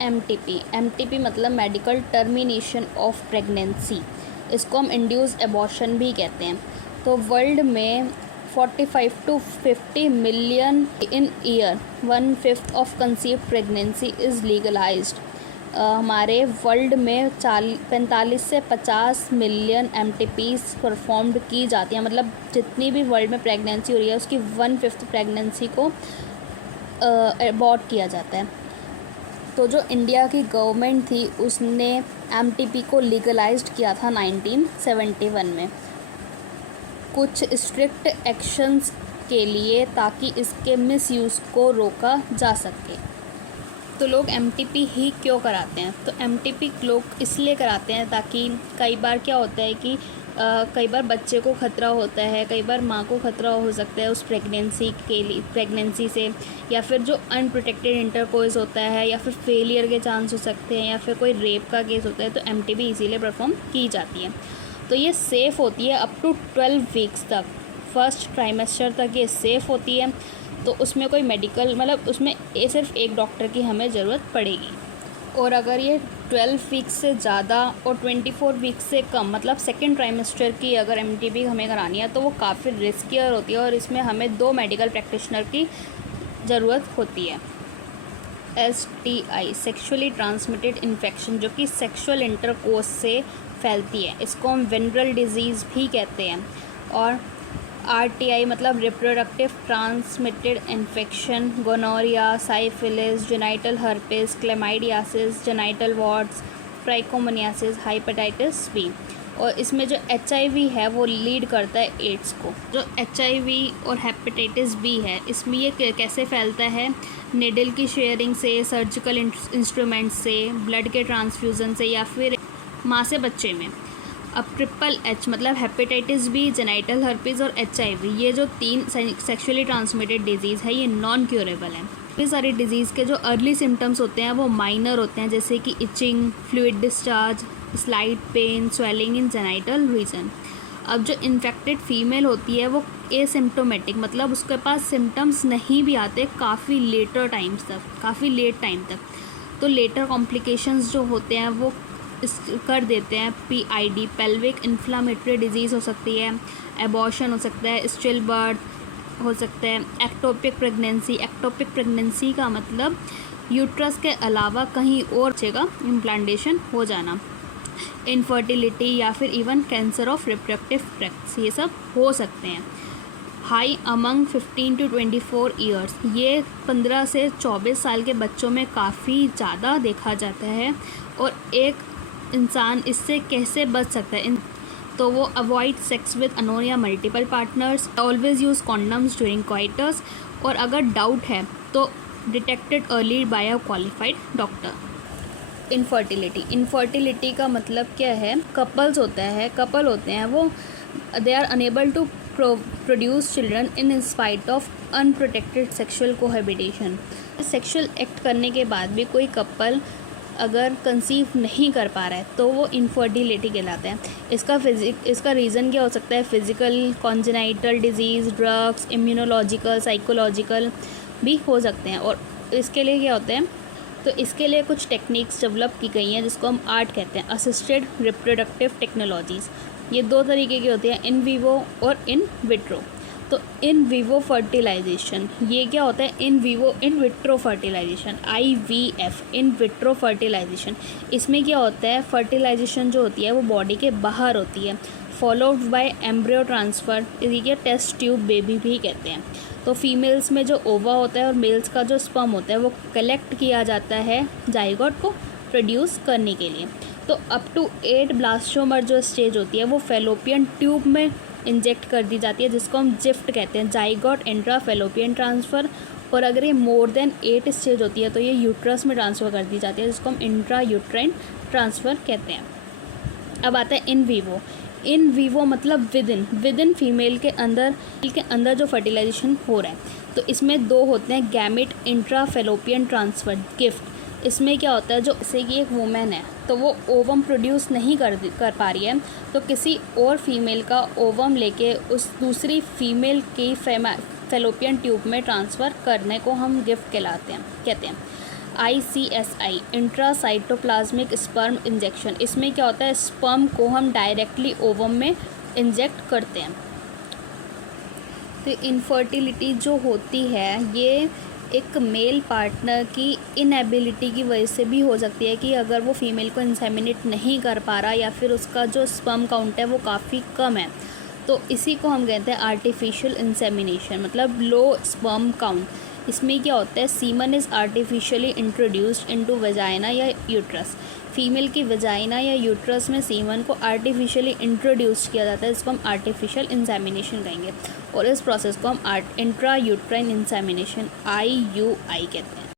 MTP मतलब medical termination of pregnancy, इसको हम इंड्यूस्ड एबॉर्शन भी कहते हैं। तो वर्ल्ड में 45 to 50 million in year, 1/5 of conceived pregnancy is legalised. हमारे वर्ल्ड में 45 से 50 मिलियन एमटीपीज परफॉर्म्ड की जाती हैं। मतलब जितनी भी वर्ल्ड में प्रेगनेंसी हो रही है उसकी 1/5 प्रेगनेंसी को अबॉर्ट किया जाता है। तो जो इंडिया की गवर्नमेंट थी उसने एमटीपी को लीगलाइज्ड किया था 1971 में, कुछ स्ट्रिक्ट एक्शंस के लिए, ताकि इसके मिसयूज़ को रोका जा सके। तो लोग एमटीपी ही क्यों कराते हैं? तो एमटीपी लोग इसलिए कराते हैं ताकि कई बार क्या होता है कि कई बार बच्चे को ख़तरा होता है, कई बार माँ को ख़तरा हो सकता है उस प्रेगनेंसी से, या फिर जो अनप्रोटेक्टेड इंटरकोर्स होता है, या फिर फेलियर के चांस हो सकते हैं, या फिर कोई रेप का केस होता है, तो एमटीपी इसीलिए परफॉर्म की जाती है। तो ये सेफ़ होती है अप टू 12 वीक्स तक, फर्स्ट ट्राइमेस्टर तक ये सेफ़ होती है। तो उसमें कोई मेडिकल मतलब उसमें सिर्फ एक डॉक्टर की हमें ज़रूरत पड़ेगी। और अगर ये 12 वीक्स से ज़्यादा और 24 वीक्स से कम, मतलब सेकेंड ट्राइमेस्टर की अगर एमटीपी हमें करानी है तो वो काफ़ी रिस्कियर होती है, और इसमें हमें 2 मेडिकल प्रैक्टिशनर की ज़रूरत होती है। STI सेक्सुअली ट्रांसमिटेड इन्फेक्शन, जो कि सेक्सुअल इंटरकोर्स से फैलती है, इसको हम वेनरल डिजीज़ भी कहते हैं। और RTI मतलब reproductive transmitted infection, gonorrhoea, syphilis, genital herpes, chlamydiasis, genital warts, trichomoniasis, hepatitis B. और इसमें जो HIV है वो लीड करता है एड्स को। जो HIV और हेपेटाइटिस बी है, इसमें ये कैसे फैलता है? निडल की शेयरिंग से, सर्जिकल इंस्ट्रूमेंट से, ब्लड के ट्रांसफ्यूज़न से, या फिर माँ से बच्चे में। अब HHH मतलब हेपेटाइटिस बी, जेनाइटल हर्पिस और HIV, ये जो 3 सेक्सुअली ट्रांसमिटेड डिजीज़ है, ये नॉन क्यूरेबल है। ये सारी डिजीज़ के जो अर्ली सिम्टम्स होते हैं वो माइनर होते हैं, जैसे कि itching, fluid discharge, slight pain, swelling in genital region. अब जो इन्फेक्टेड फीमेल होती है वो एसिम्प्टोमेटिक, मतलब उसके पास सिम्टम्स नहीं भी आते काफ़ी लेट टाइम तक। तो लेटर कॉम्प्लिकेशंस जो होते हैं वो कर देते हैं। PID पेल्विक इन्फ्लामेटरी डिजीज़ हो सकती है, एबॉर्शन हो सकता है, स्टिल बर्थ हो सकता है, एक्टोपिक प्रेगनेंसी का मतलब यूट्रस के अलावा कहीं और बच्चे का इम्प्लांटेशन हो जाना, इनफर्टिलिटी, या फिर even cancer of reproductive tract, ये सब हो सकते हैं। हाई अमंग 15 to 24 ईयर्स, ये 15 से 24 साल के बच्चों में काफ़ी ज़्यादा देखा जाता है। और एक इंसान इससे कैसे बच सकता है? तो वो अवॉइड सेक्स विद अनोनिया multiple partners, always use condoms during coitus, और अगर डाउट है तो detected early by a qualified doctor. Infertility का मतलब क्या है? कपल होते हैं वो they are unable to produce children in spite of unprotected sexual cohabitation. Sexual act करने के बाद भी कोई कपल अगर कंसीव नहीं कर पा रहा है तो वो इनफर्टिलिटी कहलाता है। इसका रीज़न क्या हो सकता है? Physical, congenital disease, drugs, immunological, psychological भी हो सकते हैं। और इसके लिए क्या होता है? तो इसके लिए कुछ टेक्निक्स डेवलप की गई हैं जिसको हम आर्ट कहते हैं, असिस्टेड रिप्रोडक्टिव टेक्नोलॉजीज़। ये 2 तरीके की होती हैं, इन विवो और इन विट्रो। तो इन विवो फर्टिलाइजेशन, ये क्या होता है? In vitro fertilization, IVF, in vitro fertilization. इसमें क्या होता है? फर्टिलाइजेशन जो होती है वो बॉडी के बाहर होती है, फॉलोड बाय एम्ब्रियो ट्रांसफ़र, इसे टेस्ट ट्यूब बेबी भी कहते हैं। तो फीमेल्स में जो ओवा होता है और मेल्स का जो स्पर्म होता है वो कलेक्ट किया जाता है जाइगोट को प्रोड्यूस करने के लिए। तो अप टू 8 ब्लास्टोमर जो स्टेज होती है वो फेलोपियन ट्यूब में इंजेक्ट कर दी जाती है, जिसको हम जिफ्ट कहते हैं, जाइगोट इंट्रा फेलोपियन ट्रांसफ़र। और अगर ये मोर देन 8 स्टेज होती है तो ये यूट्रस में ट्रांसफ़र कर दी जाती है, जिसको हम इंट्रा यूट्राइन ट्रांसफ़र कहते हैं। अब आता है इन वीवो मतलब विद इन फीमेल के अंदर जो फर्टिलाइजेशन हो रहा है। तो इसमें 2 होते हैं, gamete intra fallopian transfer, gift. इसमें क्या होता है? जो जैसे कि एक वुमेन है तो वो ओवम प्रोड्यूस नहीं कर पा रही है, तो किसी और फीमेल का ओवम लेके उस दूसरी फीमेल की फेलोपियन ट्यूब में ट्रांसफ़र करने को हम गिफ्ट कहते हैं। ICSI इंट्रासाइटोप्लाज्मिक स्पर्म इंजेक्शन, इसमें क्या होता है, स्पर्म को हम डायरेक्टली ओवम में इंजेक्ट करते हैं। तो इनफर्टिलिटी जो होती है ये एक मेल पार्टनर की इनएबिलिटी की वजह से भी हो सकती है कि अगर वो फीमेल को इंसेमिनेट नहीं कर पा रहा या फिर उसका जो स्पर्म काउंट है वो काफ़ी कम है, तो इसी को हम कहते हैं आर्टिफिशियल इंसेमिनेशन, मतलब लो स्पर्म काउंट। इसमें क्या होता है, semen is artificially introduced into vagina या यूट्रस, फीमेल की वजाइना या यूट्रस में सीमन को आर्टिफिशियली इंट्रोड्यूस किया जाता है, इसको हम आर्टिफिशियल इंसेमिनेशन कहेंगे। और इस प्रोसेस को हम इंट्रा यूट्राइन इंसेमिनेशन IUI कहते हैं।